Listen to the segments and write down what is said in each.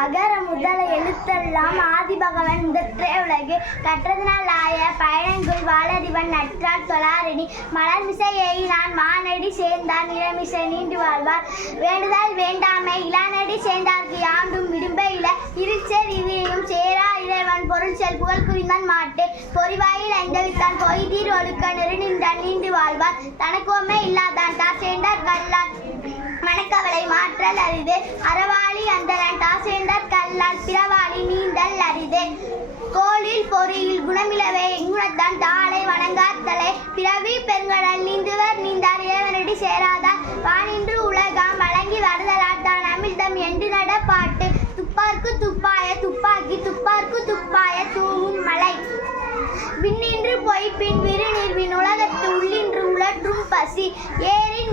அகர முதல எழுத்தெல்லாம் ஆதிபகவன் முதற்றே உலகு. கற்றதனால் ஆய பயணங்குள் வாழறிவன் நற்றால் தொழாரணி மலர்மிசை எயினான் மானடி சேர்ந்தான் இளமிசை நீண்டு வாழ்வார். வேண்டுதல் வேண்டாமை இளநடி சேர்ந்தார்க்கு யாண்டும் விடும்ப இல. இருச்சேர் இவையும் சேரா இறைவன் பொருள் செல் புகழ் குறிந்தான் மாட்டு. பொறிவாயில் ஐந்தவித்தான் பொய்தீர் ஒழுக்க நெருநின்றான் நீண்டு வாழ்வார். தனக்கோமே இல்லாதான் தா சேர்ந்தார் கல்லான் மனக்கவலை மாற்றல் அரிது. அறவாளி அந்தலன் தாசேந்தர் கல்லால் பிறவாளி நீந்தல் அரிது. கோளில் பொறியில் குணமிலவே குணத்தான் தாளை வணங்காத்தலை. பிறவி பெருங்கடல் நீந்துவர் நீந்தார் இறைவனடி சேராதார். வானின்று உலகாம் வழங்கி வருதலாட்டான் அமிழ்தம் என்று நடப்பாட்டு. துப்பார்க்கு துப்பாய துப்பாக்கி துப்பார்க்கு துப்பாய தூவும் மலை. விண்ணின்று பொய்ப்பின் விருநீர்வின் உலகத்து உள்ளின்று உழற்றும் பசி. ஏரின்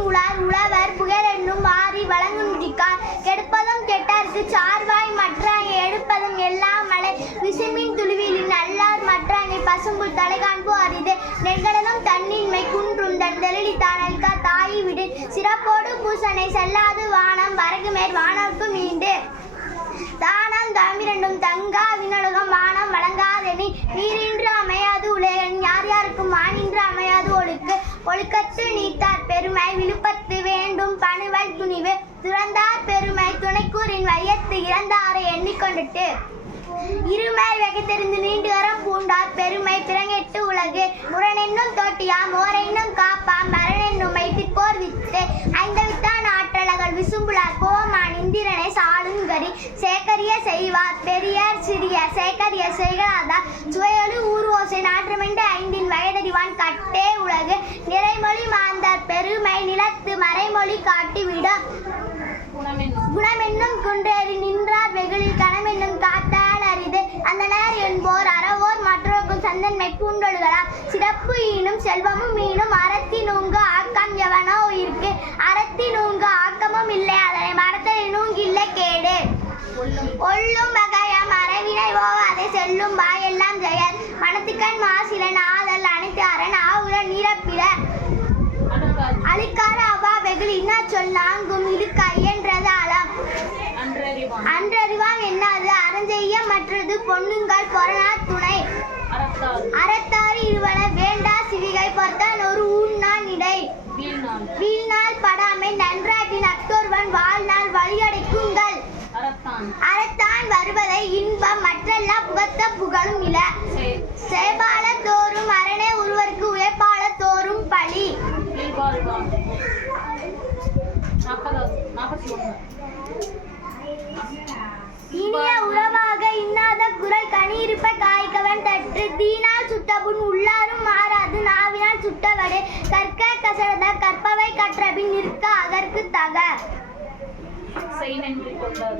கெட்டார்க்கு சார்வாய் மற்றாய் எடுப்பதும் எல்லா மலை விசுமின் துளுவிலின் அல்லார் மற்றாங்கை பசும்புல் தலை அரிது நெற்கடலும் தன்னின்மை குன்றும் தன் தெளிலி தானல்கா தாயி விடு. சிறப்போடு பூசனை செல்லாது வானம் வரகு மேற் வானர்க்கு மீண்டு. தானம் தாமிரண்டும் தங்கா வினலகம் வானம் வழங்காதெனி நீரின்று அமையாது உலகன் யார் யாருக்கும் வானின்று அமையாது ஒழுக்கு. ஒழுக்கத்து நீத்தார் பெருமை விழுப்பத்து வேண்டும் துறந்தார் பெருமை துணைக்கூறின் வையத்து இறந்தாரை எண்ணிக்கொண்டுட்டு. இருமேல் வெகை தெரிந்து நீண்டு வரம் பூண்டார் பெருமை பிறங்கெட்டு உலகு. முரணென்னும் தோட்டியாம் ஓரென்னும் காப்பாம் மரணென்னும் மைப்பிற்கோர் வித்து ஐந்தவித்தான் ஆற்றலகள் விசும்புலார் கோமான் இந்திரனை சாளுங்கரி சேகரிய செய்வார் பெரியார் சிறியார் சேகரிய செய்களாதார். சுவையொலி ஊர்வோசை நாற்றமென்று ஐந்தின் வயதறிவான் கட்டே உலகு. நிறைமொழி மாந்தார் பெருமை நிலத்து மறைமொழி காட்டிவிடும். என்போர் அறவோர் மற்றோர்க்கும் சந்தன்மை பூண்டொழுகலாம் சிறப்பு ஈனும் செல்வமும் ஈனும் அறத்தினூங்கு ஆக்கம் எவனோ இருக்கு. அறத்தின் அறத்தினூங்கு ஆக்கமும் இல்லை அதனை மரத்தில் நூங்கில்லை கேடு. ஒள்ளும் வகையம் அறவினை ஓவாதை செல்லும் வாயெல்லாம் ஜெயர். மனத்துக்கண் மாசிலன் ஆதல் அனைத்து அரண் ஆவுர நீரப்பிட அழுக்கார அவா வெகுள் இன்னா சொல் நான்கும் இழுக்க பொண்ணுங்கள் பொறனா துணை. அறத்தாறு. இருவன வேண்டா சிவிகை பொறுத்தான் ஒரு ஊன்னான் இடை வீழ்நாள். படாமை நன்றாட்டின் அக்தோர்வன் வாழ்நாள் வழியடைக்குங்கள். அறத்தான். வருவதை இன்பம் மற்றெல்லாம் புகத்த புகழும் இல கற்க கசடத கற்பவை கற்றபின் நிற்க அதற்கு தக. செய் நன்றி கொண்டார்